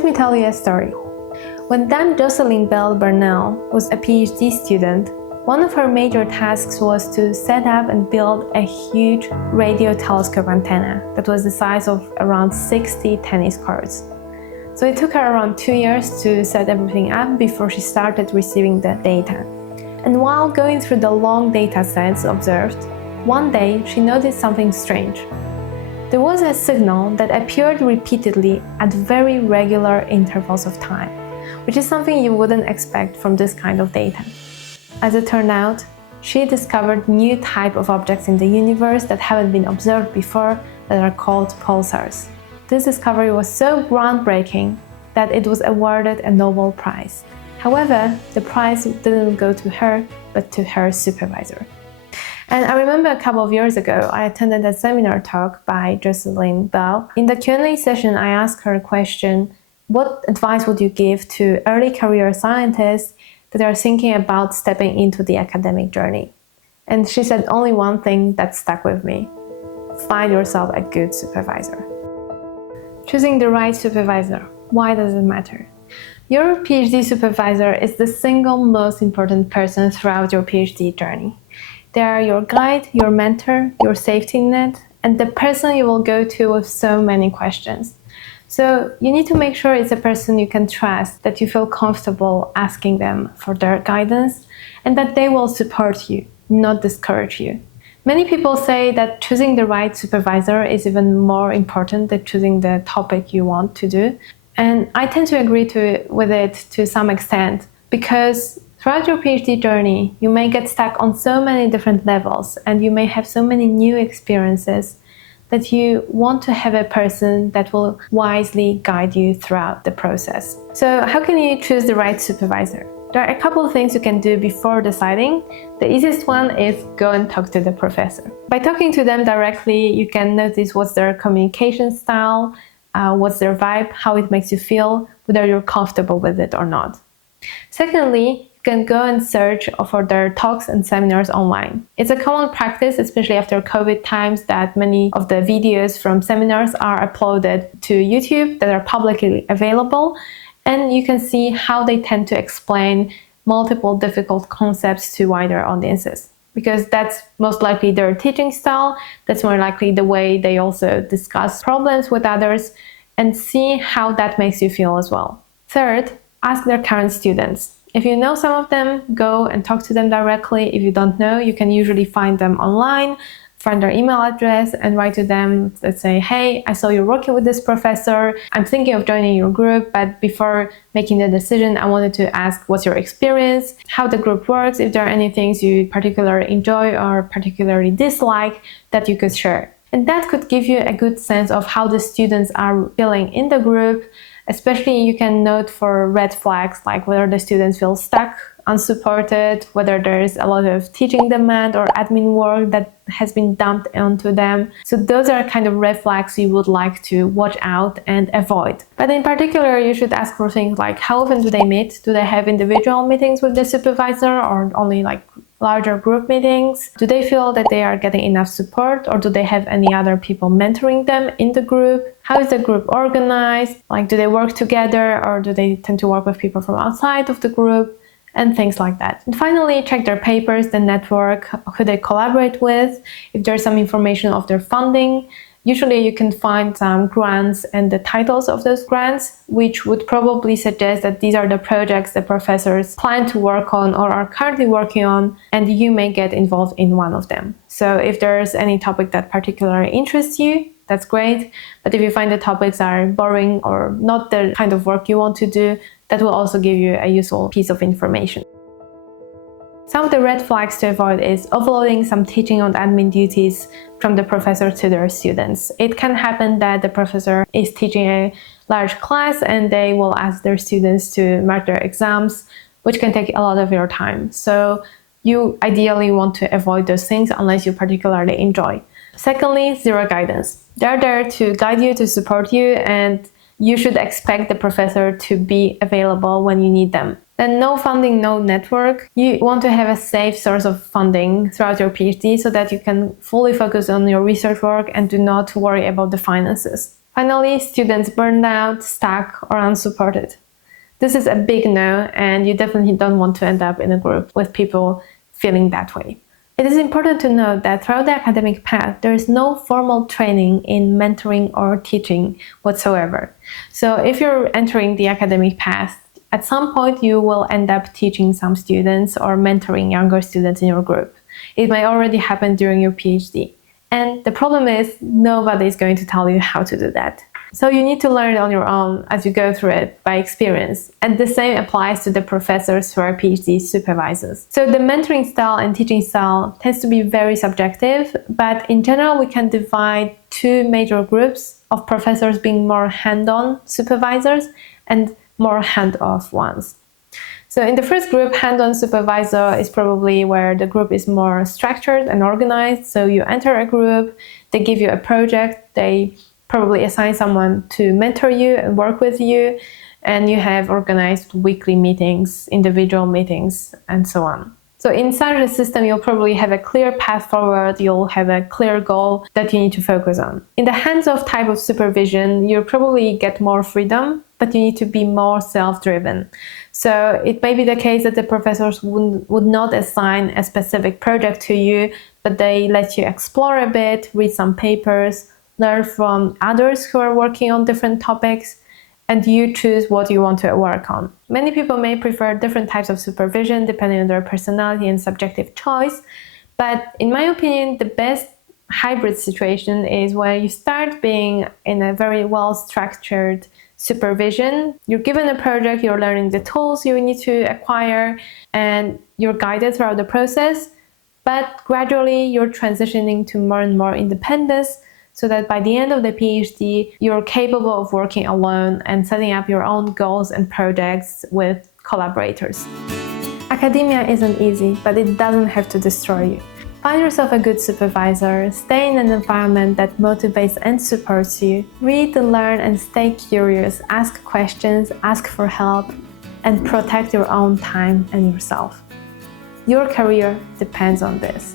Let me tell you a story. When Dame Jocelyn Bell Burnell was a PhD student, one of her major tasks was to set up and build a huge radio telescope antenna that was the size of around 60 tennis courts. So it took her around 2 years to set everything up before she started receiving the data. And while going through the long data sets observed, one day she noticed something strange. There was a signal that appeared repeatedly at very regular intervals of time, which is something you wouldn't expect from this kind of data. As it turned out, she discovered new type of objects in the universe that haven't been observed before that are called pulsars. This discovery was so groundbreaking that it was awarded a Nobel Prize. However, the prize didn't go to her, but to her supervisor. And I remember a couple of years ago, I attended a seminar talk by Jocelyn Bell. In the Q&A session, I asked her a question: what advice would you give to early career scientists that are thinking about stepping into the academic journey? And she said only one thing that stuck with me: find yourself a good supervisor. Choosing the right supervisor. Why does it matter? Your PhD supervisor is the single most important person throughout your PhD journey. They are your guide, your mentor, your safety net, and the person you will go to with so many questions. So you need to make sure it's a person you can trust, that you feel comfortable asking them for their guidance, and that they will support you, not discourage you. Many people say that choosing the right supervisor is even more important than choosing the topic you want to do. And I tend to agree with it to some extent, because throughout your PhD journey, you may get stuck on so many different levels, and you may have so many new experiences that you want to have a person that will wisely guide you throughout the process. So how can you choose the right supervisor? There are a couple of things you can do before deciding. The easiest one is go and talk to the professor. By talking to them directly, you can notice what's their communication style, what's their vibe, how it makes you feel, whether you're comfortable with it or not. Secondly, you can go and search for their talks and seminars online. It's a common practice, especially after COVID times, that many of the videos from seminars are uploaded to YouTube that are publicly available, and you can see how they tend to explain multiple difficult concepts to wider audiences. Because that's most likely their teaching style, that's more likely the way they also discuss problems with others, and see how that makes you feel as well. Third, ask their current students. If you know some of them, go and talk to them directly. If you don't know, you can usually find them online, find their email address and write to them. Let's say, hey, I saw you're working with this professor. I'm thinking of joining your group, but before making the decision, I wanted to ask what's your experience, how the group works, if there are any things you particularly enjoy or particularly dislike that you could share. And that could give you a good sense of how the students are feeling in the group. Especially you can note for red flags, like whether the students feel stuck, unsupported, whether there's a lot of teaching demand or admin work that has been dumped onto them. So those are kind of red flags you would like to watch out and avoid. But in particular, you should ask for things like how often do they meet? Do they have individual meetings with the supervisor or only like larger group meetings? Do they feel that they are getting enough support, or do they have any other people mentoring them in the group? How is the group organized? Like, do they work together, or do they tend to work with people from outside of the group? And things like that. And finally, check their papers, the network, who they collaborate with, if there's some information of their funding. Usually you can find some grants and the titles of those grants, which would probably suggest that these are the projects the professors plan to work on or are currently working on, and you may get involved in one of them. So if there's any topic that particularly interests you, that's great. But if you find the topics are boring or not the kind of work you want to do, that will also give you a useful piece of information. Some of the red flags to avoid is offloading some teaching and admin duties from the professor to their students. It can happen that the professor is teaching a large class and they will ask their students to mark their exams, which can take a lot of your time. So you ideally want to avoid those things unless you particularly enjoy. Secondly, zero guidance. They're there to guide you, to support you, and you should expect the professor to be available when you need them. Then no funding, no network. You want to have a safe source of funding throughout your PhD so that you can fully focus on your research work and do not worry about the finances. Finally, students burned out, stuck, or unsupported. This is a big no, and you definitely don't want to end up in a group with people feeling that way. It is important to note that throughout the academic path, there is no formal training in mentoring or teaching whatsoever. So if you're entering the academic path, at some point you will end up teaching some students or mentoring younger students in your group. It may already happen during your PhD. And the problem is nobody is going to tell you how to do that. So you need to learn it on your own as you go through it by experience. And the same applies to the professors who are PhD supervisors. So the mentoring style and teaching style tends to be very subjective, but in general we can divide two major groups of professors being more hand-on supervisors and more hand-off ones. So in the first group, hand-on supervisor is probably where the group is more structured and organized. So you enter a group, they give you a project, they probably assign someone to mentor you and work with you, and you have organized weekly meetings, individual meetings, and so on. So in such a system, you'll probably have a clear path forward, you'll have a clear goal that you need to focus on. In the hands-off type of supervision, you'll probably get more freedom, but you need to be more self-driven. So it may be the case that the professors would not assign a specific project to you, but they let you explore a bit, read some papers, learn from others who are working on different topics, and you choose what you want to work on. Many people may prefer different types of supervision depending on their personality and subjective choice, but in my opinion, the best hybrid situation is where you start being in a very well-structured supervision. You're given a project, you're learning the tools you need to acquire, and you're guided throughout the process, but gradually you're transitioning to more and more independence, so that by the end of the PhD, you're capable of working alone and setting up your own goals and projects with collaborators. Academia isn't easy, but it doesn't have to destroy you. Find yourself a good supervisor, stay in an environment that motivates and supports you, read and learn and stay curious, ask questions, ask for help, and protect your own time and yourself. Your career depends on this.